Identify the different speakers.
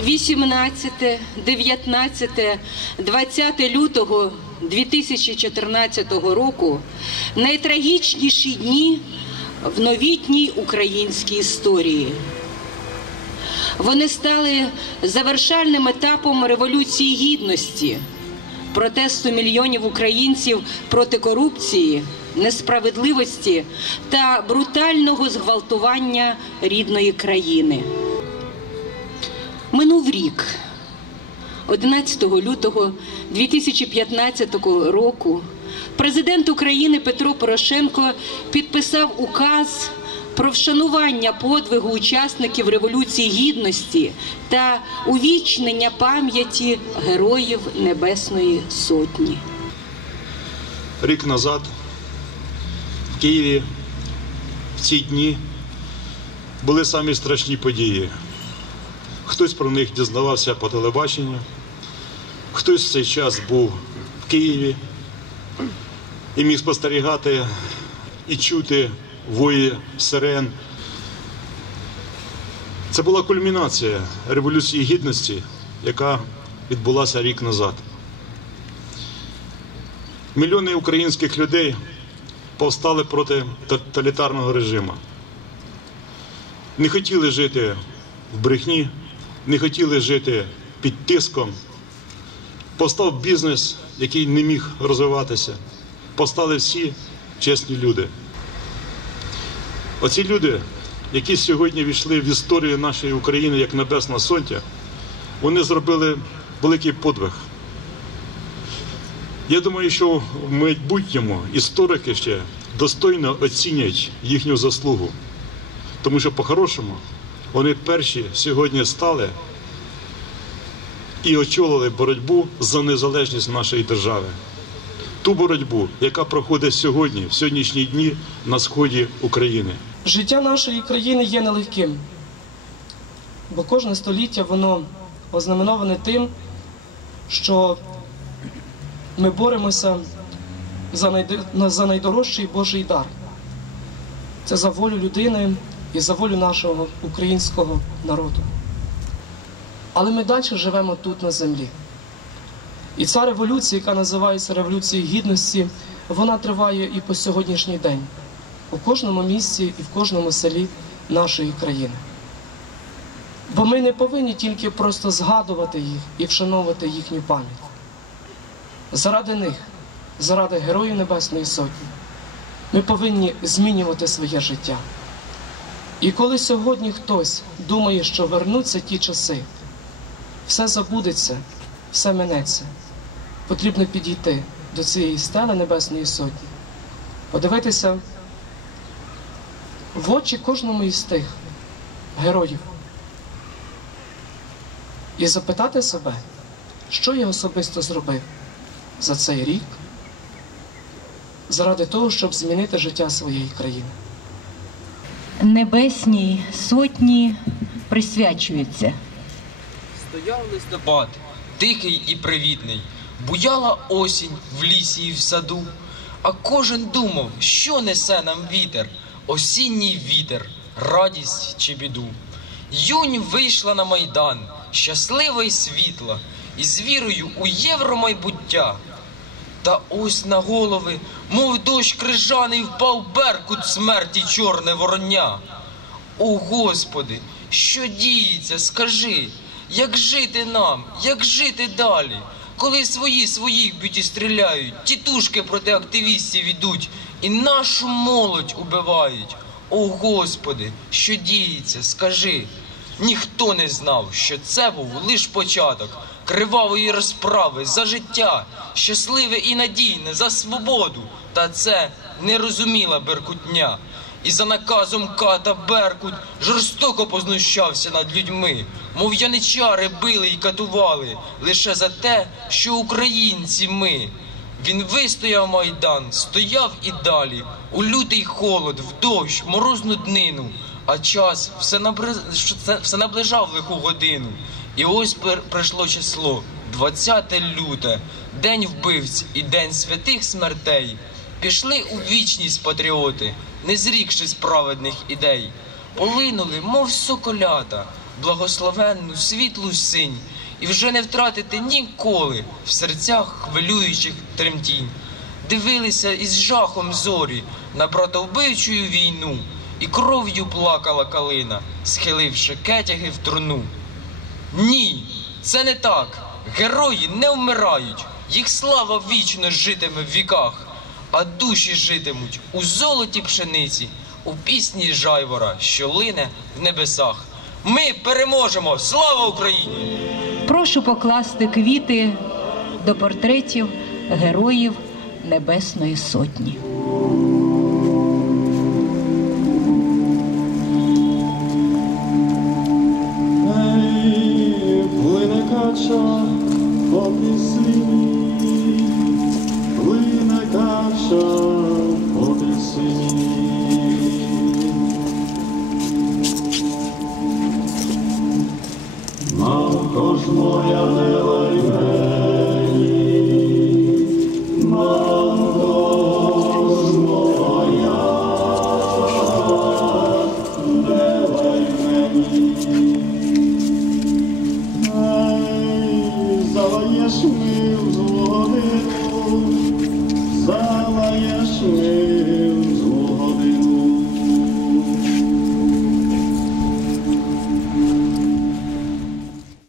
Speaker 1: 18, 19, 20 лютого 2014 року найтрагічніші дні в новітній українській історії. Вони стали завершальним етапом Революції Гідності, протесту мільйонів українців проти корупції, несправедливості та брутального зґвалтування рідної країни. Рік, 11 лютого 2015 року, президент України Петро Порошенко підписав указ про вшанування подвигу учасників Революції Гідності та увічнення пам'яті героїв Небесної Сотні.
Speaker 2: Рік назад в Києві в ці дні були самі страшні події. Хтось про них дізнавався по телебаченню, хтось в цей час був в Києві і міг спостерігати і чути вої сирен. Це була кульмінація Революції Гідності, яка відбулася рік назад. Мільйони українських людей повстали проти тоталітарного режиму. Не хотіли жити в брехні, не хотіли жити під тиском. Постав бізнес, який не міг розвиватися. Постали всі чесні люди. Оці люди, які сьогодні війшли в історію нашої України як Небесна Сонтя, вони зробили великий подвиг. Я думаю, що в майбутньому історики ще достойно оцінять їхню заслугу, тому що по-хорошому вони перші сьогодні стали і очолили боротьбу за незалежність нашої держави. Ту боротьбу, яка проходить сьогодні, в сьогоднішні дні на сході України.
Speaker 3: Життя нашої країни є нелегким, бо кожне століття воно ознаменоване тим, що ми боремося за, найд... за найдорожчий Божий дар. Це за волю людини і за волю нашого українського народу. Але ми далі живемо тут на землі. І ця революція, яка називається Революцією Гідності, вона триває і по сьогоднішній день у кожному місці і в кожному селі нашої країни. Бо ми не повинні тільки просто згадувати їх і вшановувати їхню пам'ять. Заради них, заради Героїв Небесної Сотні, ми повинні змінювати своє життя. І коли сьогодні хтось думає, що вернуться ті часи, все забудеться, все минеться, потрібно підійти до цієї стели Небесної Сотні, подивитися в очі кожному із тих героїв. І запитати себе, що я особисто зробив за цей рік заради того, щоб змінити життя своєї країни.
Speaker 4: Небесній сотні присвячується.
Speaker 5: Стояв листопад, тихий і привітний, буяла осінь в лісі і в саду, а кожен думав, що несе нам вітер, осінній вітер, радість чи біду. Юнь вийшла на майдан, щаслива й світла, і з вірою у євромайбуття. Та ось на голови, мов дощ крижаний, впав беркут смерті чорне вороння. О Господи, що діється, скажи, як жити нам, як жити далі, коли свої своїх б'ють і стріляють, тітушки проти активістів ідуть і нашу молодь убивають. О Господи, що діється, скажи. Ніхто не знав, що це був лиш початок кривавої розправи за життя, щасливе і надійне за свободу. Та це нерозуміла беркутня. І за наказом ката Беркут жорстоко познущався над людьми, мов яничари били й катували лише за те, що українці ми. Він вистояв майдан, стояв і далі, у лютий холод, в дощ, морозну днину, а час все, набри... все наближав лиху годину. І ось прийшло число 20 люте, день вбивць і день святих смертей. Пішли у вічність патріоти, не зрікшись праведних ідей, полинули, мов соколята, благословенну світлу синь, і вже не втратити ніколи в серцях хвилюючих тремтінь. Дивилися із жахом зорі на братовбивчу війну, і кров'ю плакала калина, схиливши кетяги в труну. Ні, це не так. Герої не вмирають, їх слава вічно житиме в віках, а душі житимуть у золоті пшениці, у пісні жайвора, що лине в небесах. Ми переможемо! Слава Україні!
Speaker 4: Прошу покласти квіти до портретів героїв Небесної Сотні.